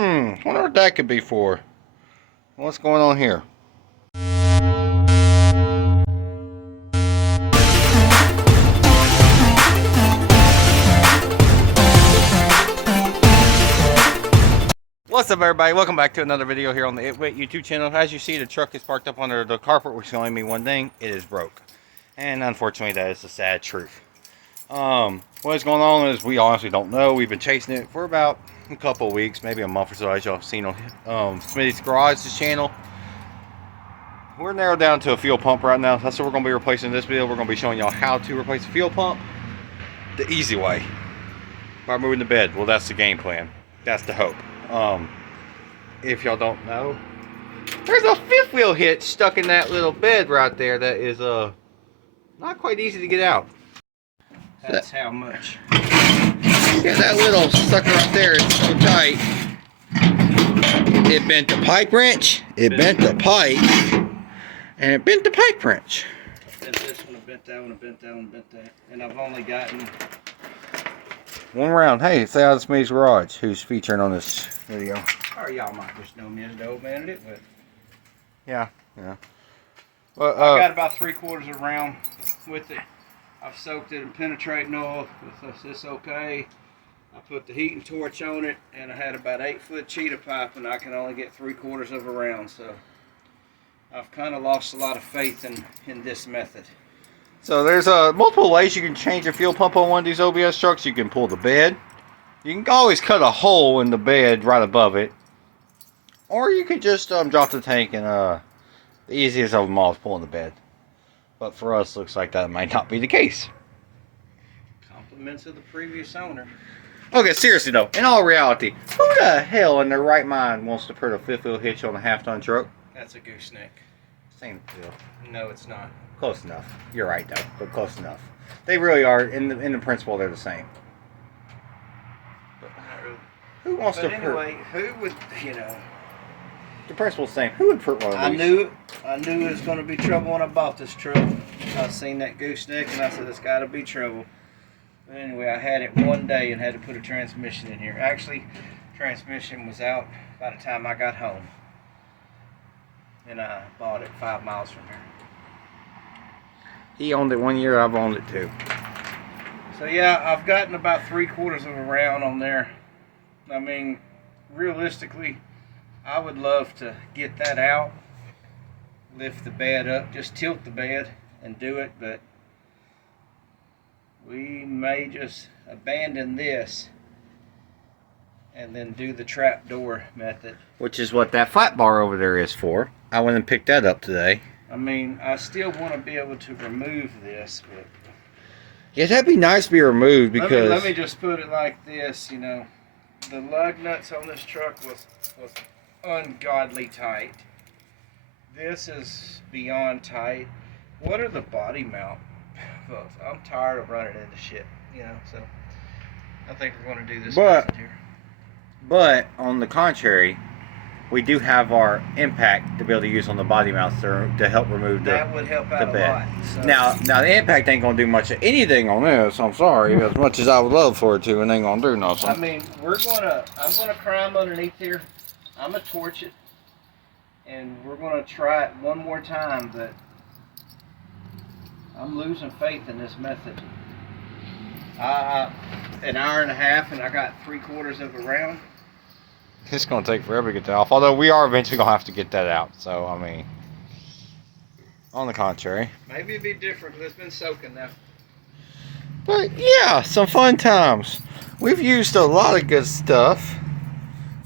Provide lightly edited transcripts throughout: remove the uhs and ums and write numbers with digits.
Wonder what that could be for. What's going on here? What's up, everybody? Welcome back to another video here on the It Wit YouTube channel. As you see, the truck is parked up under the carpet, which is only me one thing: it is broke. And unfortunately, that is the sad truth. What is going on is we honestly don't know. We've been chasing it for about a couple of weeks, maybe a month or so, as y'all have seen on Smitty's Garage's channel. We're narrowed down to a fuel pump right now. That's what we're going to be replacing in this video. We're going to be showing y'all how to replace a fuel pump the easy way by moving the bed. Well, that's the game plan. That's the hope. If y'all don't know, there's a fifth wheel hitch stuck in that little bed right there that is not quite easy to get out. That's how much. Yeah, that little sucker up there is so tight. It bent the pipe wrench, it bent the pipe, and it bent the pipe wrench. I bent this one, I bent that one, I bent that one, I bent that. And I've only gotten one round. Hey, say hi to Smitty's Garage, who's featuring on this video. Or y'all might just know me as the old man at it, but yeah. Well, I got about 3/4 of a round with it. I've soaked it in penetrating oil with this okay. I put the heating torch on it, and I had about 8-foot cheetah pipe, and I can only get 3/4 of a round. So I've kind of lost a lot of faith in this method. So there's multiple ways you can change a fuel pump on one of these OBS trucks. You can pull the bed. You can always cut a hole in the bed right above it. Or you could just drop the tank, and the easiest of them all is pulling the bed. But for us, looks like that might not be the case. Compliments of the previous owner. Okay, seriously though, in all reality, who the hell in their right mind wants to put a fifth wheel hitch on a half-ton truck? That's a gooseneck. Same deal. No, it's not. Close enough. You're right though, but close enough. They really are, in the principle, they're the same. Not really. Who wants But to anyway, who would, you know? The principle's the same. Who would put one of these? I knew it was going to be trouble when I bought this truck. I seen that gooseneck and I said, it's got to be trouble. But anyway, I had it one day and had to put a transmission in here. Actually, transmission was out by the time I got home. And I bought it 5 miles from here. He owned it 1 year, I've owned it 2. So yeah, I've gotten about 3/4 of a round on there. I mean, realistically, I would love to get that out, lift the bed up, just tilt the bed and do it, but we may just abandon this and then do the trap door method. Which is what that flat bar over there is for. I went and picked that up today. I mean, I still want to be able to remove this, but Yeah, that'd be nice to be removed because... Let me just put it like this, you know. The lug nuts on this truck was ungodly tight. This is beyond tight. What are the body mount bolts? I'm tired of running into shit, you know, so I think we're going to do this method here. But, on the contrary, we do have our impact to be able to use on the body mounts to help remove that would help out the bed. a lot. So. Now the impact ain't going to do much of anything on this, I'm sorry, as much as I would love for it to, it ain't going to do nothing. I mean, I'm going to climb underneath here. I'm going to torch it. And we're going to try it one more time, but I'm losing faith in this method. An hour and a half and I got 3/4 of a round. It's going to take forever to get that off, although we are eventually going to have to get that out, so, I mean, on the contrary. Maybe it'd be different because it's been soaking now. But, yeah, some fun times. We've used a lot of good stuff.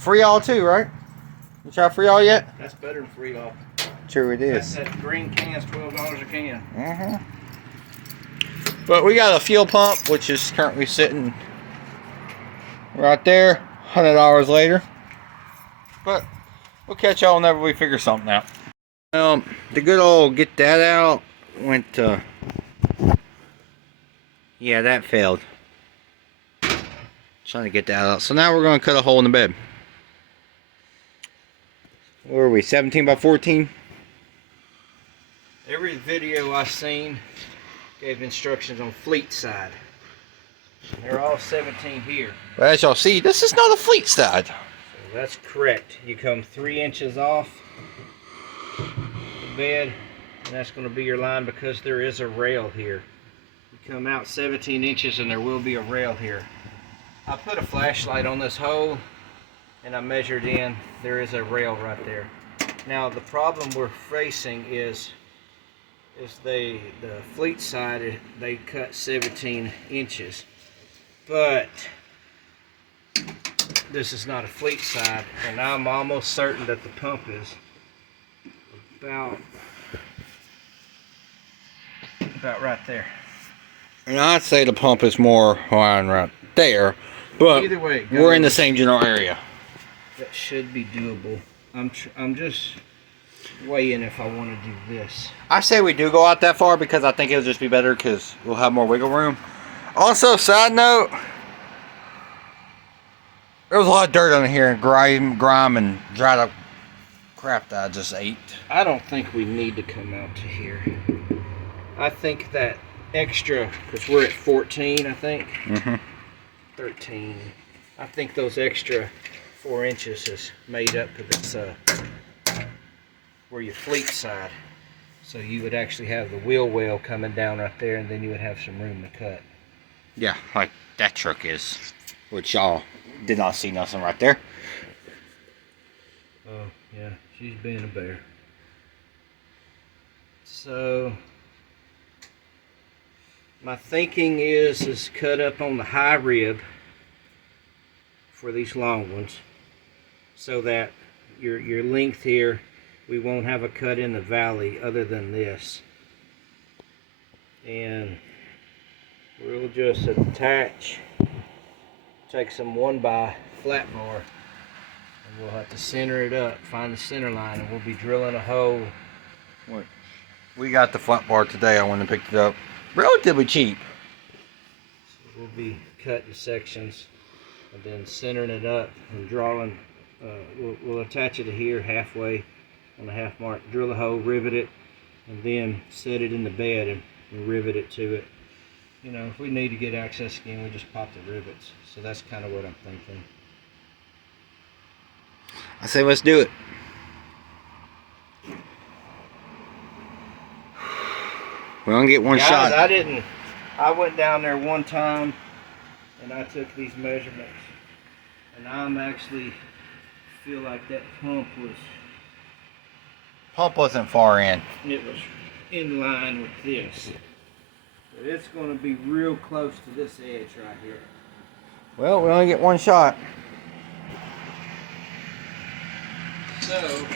Freol too, right? You tried Freol yet? That's better than Freol. True it is. That green can's $12 a can. But we got a fuel pump, which is currently sitting right there, $100 later. But we'll catch y'all whenever we figure something out. The good old get that out went to... Yeah, that failed. Trying to get that out. So now we're going to cut a hole in the bed. Where are we? 17 by 14? Every video I've seen gave instructions on fleet side. They're all 17 here. But as y'all see, this is not a fleet side. So That's correct. You come 3 inches off the bed, and that's going to be your line because there is a rail here. You come out 17 inches and there will be a rail here. I put a flashlight on this hole and I measured in. There is a rail right there. Now the problem we're facing is the fleet side, they cut 17 inches. But this is not a fleet side, and I'm almost certain that the pump is about right there. And I'd say the pump is more around right there, but Either way, we're in the same general area. That should be doable. I'm just weighing if I want to do this. I say we do go out that far because I think it'll just be better because we'll have more wiggle room. Also, side note, there was a lot of dirt on here and grime and dried up crap that I just ate. I don't think we need to come out to here. I think that extra, because we're at 14, I think. 13. I think those extra 4 inches is made up of this, where your fleet side. So you would actually have the wheel well coming down right there, and then you would have some room to cut. Yeah, like that truck is, which y'all did not see nothing right there. Oh, yeah, she's being a bear. So, my thinking is cut up on the high rib for these long ones, so that your length here, we won't have a cut in the valley other than this. And we'll just attach, take some 1x flat bar, and we'll have to center it up, find the center line, and we'll be drilling a hole. What? We got the flat bar today. I went and picked it up. Relatively cheap. So we'll be cutting sections and then centering it up and drawing. We'll attach it to here halfway on the half mark, drill a hole, rivet it, and then set it in the bed and rivet it to it. You know, if we need to get access again, we just pop the rivets. So that's kind of what I'm thinking. I say let's do it. We're gonna get one Guys, shot. I went down there one time and I took these measurements, and I'm actually feel like that Pump wasn't far in. it was in line with this. But it's going to be real close to this edge right here. Well, we only get one shot. So,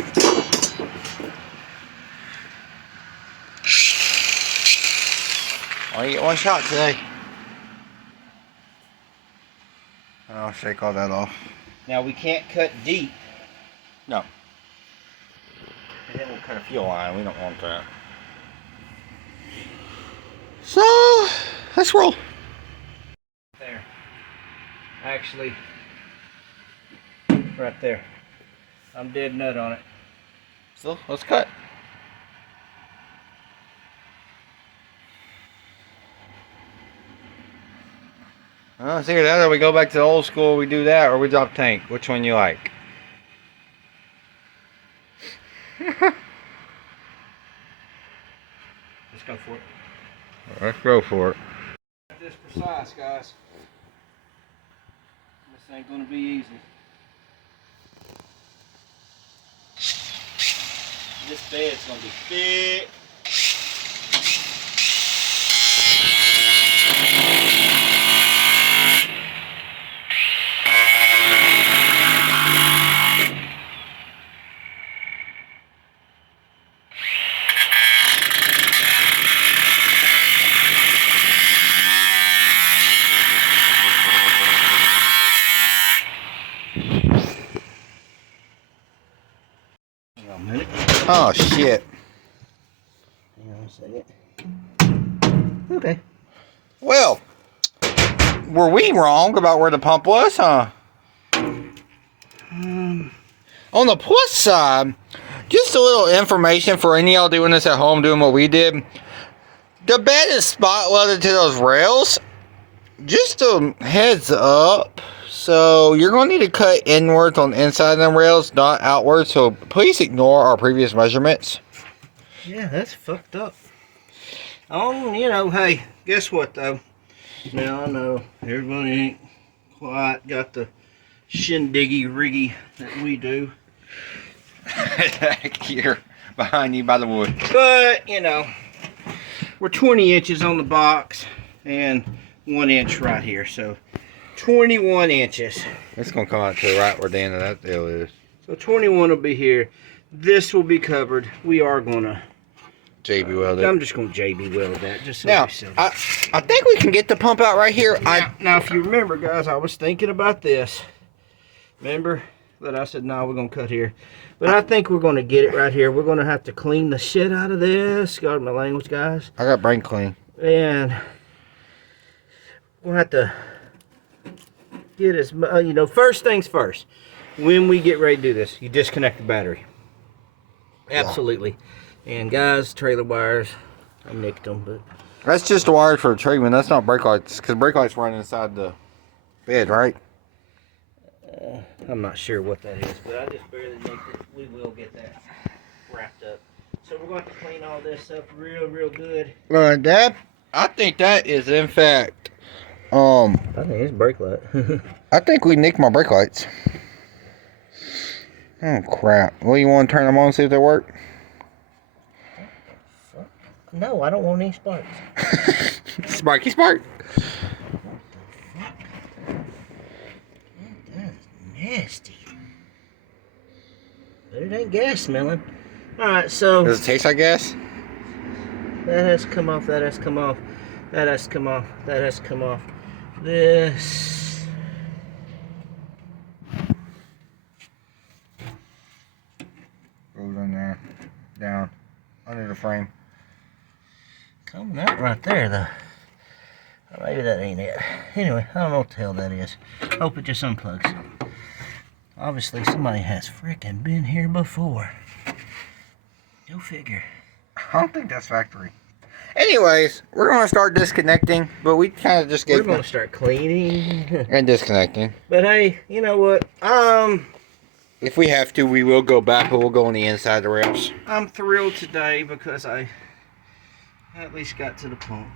Only get one shot today. I'll shake all that off. now we can't cut deep. No. And then we'll cut a fuel line. We don't want that. So, let's roll. There. Actually, right there. I'm dead nut on it. So, let's cut. It's either that or we go back to the old school, we do that, or we drop tank. Which one you like? Let's go for it. Let's go for it. This precise, guys. This ain't gonna be easy. This bed's gonna be thick. Oh, shit. Hang on a second. Okay. Well, were we wrong about where the pump was, huh? On the plus side, just a little information for any of y'all doing this at home, doing what we did. The bed is spot welded to those rails. Just a heads up. So you're going to need to cut inwards on the inside of them rails, not outwards. So please ignore our previous measurements. Yeah, that's fucked up. Oh, you know, hey, guess what though? Now I know everybody ain't quite got the shindiggy riggy that we do. Here, behind you by the wood. But, you know, we're 20 inches on the box and 1 inch right here. So 21 inches. It's going to come out to right where the end of that deal is. So 21 will be here. This will be covered. We are going to JB welded. I'm just going to JB weld that. Just so Now, we said it. I think we can get the pump out right here. Now, if you remember, guys, I was thinking about this. Remember that I said, no, we're going to cut here. But I think we're going to get it right here. We're going to have to clean the shit out of this. Got my language, guys. I got brain clean. And we'll have to get as much, you know, first things first. When we get ready to do this, you disconnect the battery. Absolutely. And guys, trailer wires, I nicked them, but That's just a wire for treatment. That's not brake lights, because brake lights run inside the bed, right? I'm not sure what that is, but I just barely nicked it. We will get that wrapped up. So we're going to have to clean all this up real good. I think that is in fact, I think it's brake light. I think we nicked my brake lights. Oh crap! Well, you want to turn them on and see if they work? No, I don't want any sparks. Sparky spark. That's nasty. But it ain't gas smelling. Alright, so Does it taste like gas? that has come off, that has come off, that has come off, that has come off. This Goes in there, down, under the frame. coming out right there though. Maybe that ain't it. Anyway, I don't know what the hell that is. Hope it just unplugs. Obviously somebody has frickin' been here before. Go figure. I don't think that's factory. Anyways, we're going to start disconnecting, but we kind of just We're get gonna start cleaning. and disconnecting. But hey, you know what? If we have to, we will go back, but we'll go on the inside of the rails. I'm thrilled today because I at least got to the pump.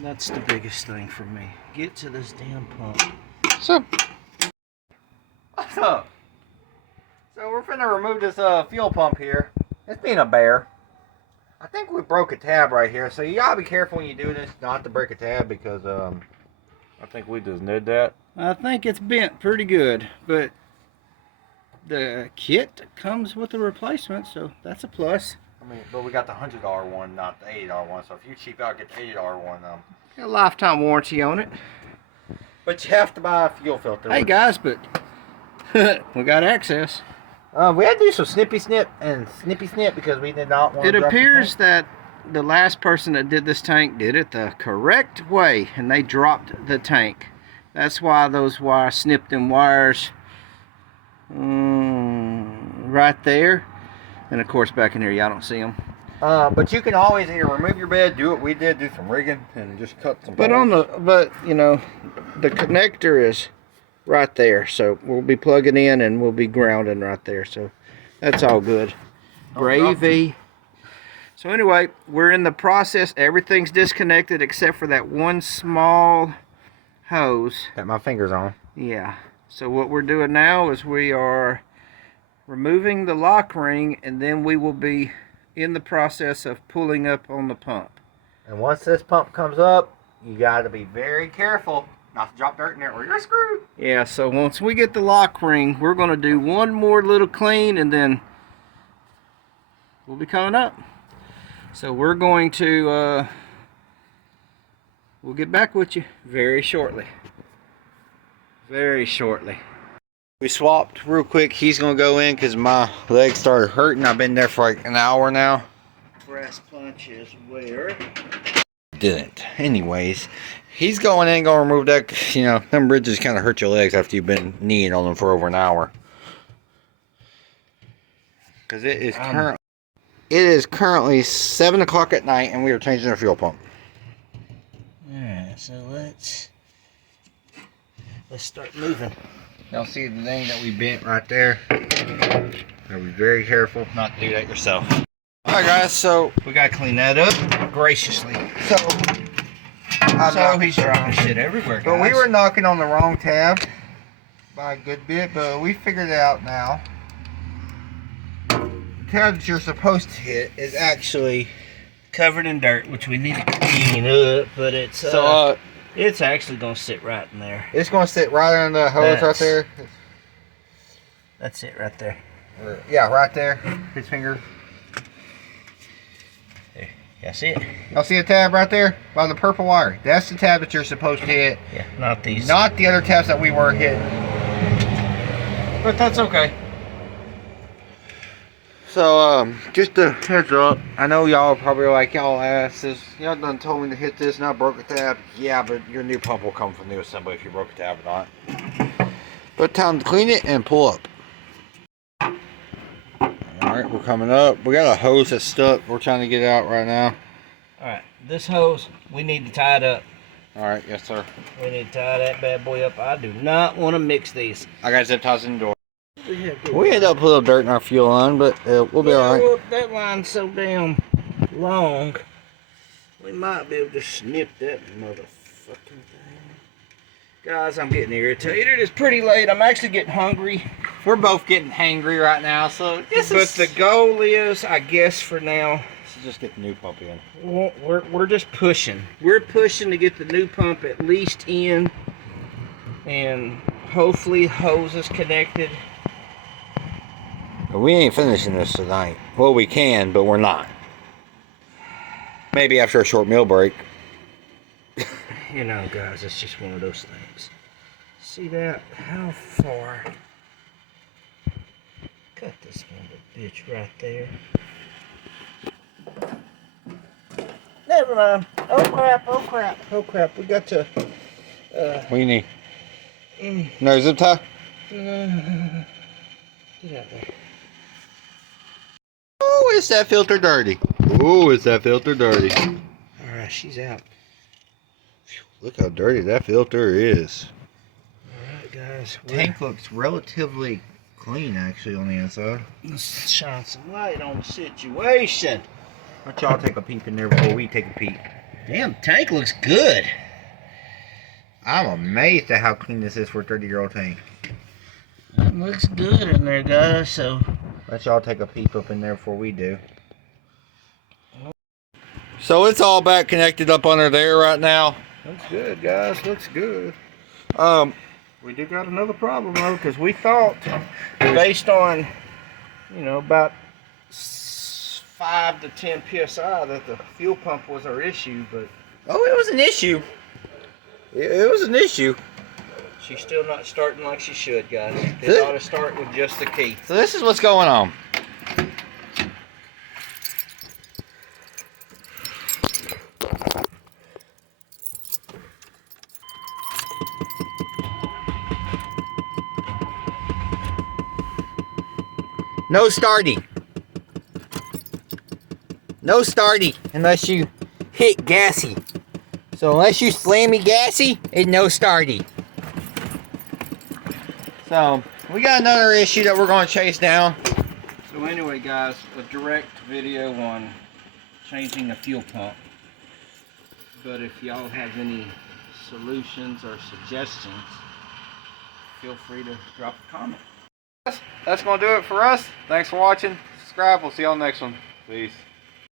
That's the biggest thing for me. Get to this damn pump. So, what's up? So we're finna remove this fuel pump here. It's being a bear. I think we broke a tab right here, so you gotta be careful when you do this not to break a tab because I think we just did that. I think it's bent pretty good, but the kit comes with a replacement, so that's a plus. I mean, but we got the $100 one, not the $80 one. So if you cheap out, get the $80 one. Got a lifetime warranty on it. But you have to buy a fuel filter. Hey guys, but we got access. We had to do some snippy snip and snippy snip because we did not want It to drop the appears tank. that the last person that did this tank did it the correct way, and they dropped the tank. That's why those wires, snipped them wires right there. And of course back in here, y'all don't see them. But you can always either remove your bed, do what we did, do some rigging, and just cut some. But poles. but you know, the connector is right there, so we'll be plugging in and we'll be grounding right there, so that's all good. Gravy. So anyway, we're in the process. Everything's disconnected except for that one small hose. Got my fingers on. Yeah. So what we're doing now is we are removing the lock ring, and then we will be in the process of pulling up on the pump. And once this pump comes up, you got to be very careful not to drop dirt in there or you're screwed. Yeah, so once we get the lock ring, we're going to do one more little clean, and then we'll be coming up. So we're going to, we'll get back with you very shortly. Very shortly. We swapped real quick. He's going to go in because my legs started hurting. I've been there for like an hour now. Brass punch is where? Didn't. Anyways, he's going in, going to remove that. You know, them bridges kind of hurt your legs after you've been kneeing on them for over an hour. Because it is currently 7 o'clock at night, and we are changing our fuel pump. Alright, so let's let's start moving. Y'all see the thing that we bent right there? Gotta be very careful not to do that yourself. Alright guys, so We gotta clean that up graciously. so He's dropping shit everywhere, guys. But we were knocking on the wrong tab by a good bit, but we figured it out now. The tab that you're supposed to hit is actually covered in dirt, which we need to clean up, but it's it's actually gonna sit right in there. It's gonna sit right on the hose right there. That's it right there. Yeah, right there. His finger. There. Y'all see it? Y'all see a tab right there by the purple wire? That's the tab that you're supposed to hit. Yeah, not these. Not the other tabs that we were hitting. But that's okay. So, just a heads up. I know y'all probably like, y'all asses. Y'all done told me to hit this and I broke a tab. Yeah, but your new pump will come from new assembly if you broke a tab or not. But time to clean it and pull up. Alright, we're coming up. We got a hose that's stuck. We're trying to get it out right now. Alright, this hose, we need to tie it up. Alright, yes sir. We need to tie that bad boy up. I do not want to mix these. I got zip ties in the door. We ended up with a little dirt in our fuel line, but we'll be alright. Well, that line's so damn long, we might be able to snip that motherfucking thing. Guys, I'm getting irritated. It's pretty late. I'm actually getting hungry. We're both getting hangry right now, so But the goal is, I guess for now, to just get the new pump in. we're just pushing. We're pushing to get the new pump at least in, and hopefully hose is connected. We ain't finishing this tonight. Well, we can, but we're not. Maybe after a short meal break. You know, guys, it's just one of those things. See that? How far? Cut this one of a bitch right there. Never mind. Oh crap, oh crap, oh crap. We got to What do you need? No zip tie? get out there. Oh, is that filter dirty? Oh, is that filter dirty? Alright, she's out. Look how dirty that filter is. Alright, guys. Tank looks relatively clean, actually, on the inside. Let's shine some light on the situation. Why don't y'all take a peep in there before we take a peep? Damn, tank looks good. I'm amazed at how clean this is for a 30-year-old tank. It looks good in there, guys, so... Let y'all take a peep up in there before we do. So it's all back connected up under there right now. Looks good, guys. Looks good. We do got another problem, though, because we thought, based on, you know, about 5 to 10 psi, that the fuel pump was our issue, but... Oh, it was an issue. It was an issue. She's still not starting like she should, guys. It ought to start with just the key. So this is what's going on. No starting. No starting unless you hit gassy. So unless you slammy gassy, it's no starting. So we got another issue that we're going to chase down. So anyway, guys, a direct video on changing the fuel pump. But if y'all have any solutions or suggestions, feel free to drop a comment. That's going to do it for us. Thanks for watching. Subscribe. We'll see y'all next one. Peace.